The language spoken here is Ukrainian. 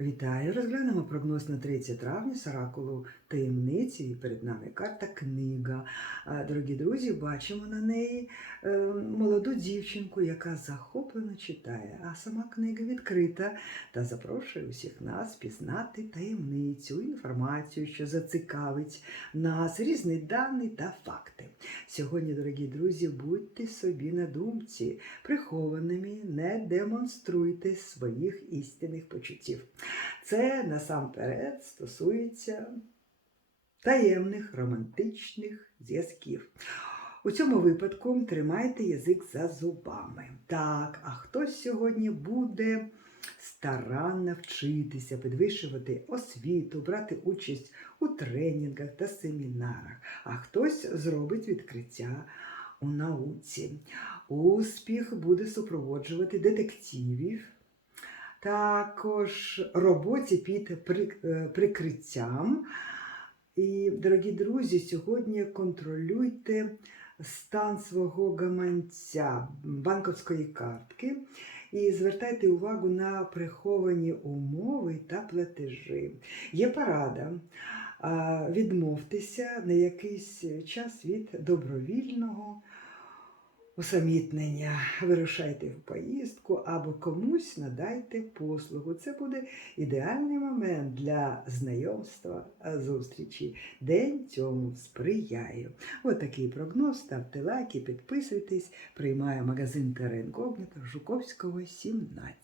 Вітаю! Розглянемо прогноз на 3 травня з оракулу таємниці. І перед нами карта книга. Дорогі друзі, бачимо на неї е, молоду дівчинку, яка захоплено читає, а сама книга відкрита та запрошує усіх нас пізнати таємницю, інформацію, що зацікавить нас, різні дані та факти. Сьогодні, дорогі друзі, будьте собі на думці, прихованими, не демонструйте своїх істинних почуттів. Це насамперед стосується таємних романтичних зв'язків. У цьому випадку тримайте язик за зубами. Так, а хтось сьогодні буде старанно вчитися, підвищувати освіту, брати участь у тренінгах та семінарах, а хтось зробить відкриття у науці. Успіх буде супроводжувати детективів, також роботі під е, прикриттям. І, дорогі друзі, сьогодні контролюйте стан свого гаманця, банковської картки, і звертайте увагу на приховані умови та платежі. Є порада. Відмовтеся на якийсь час від добровільного усамітнення. Вирушайте в поїздку або комусь надайте послугу. Це буде ідеальний момент для знайомства, зустрічі. День цьому сприяє. Отакий такий прогноз. Ставте лайки, підписуйтесь. Приймає магазин Терен Когніта Жуковського, 17.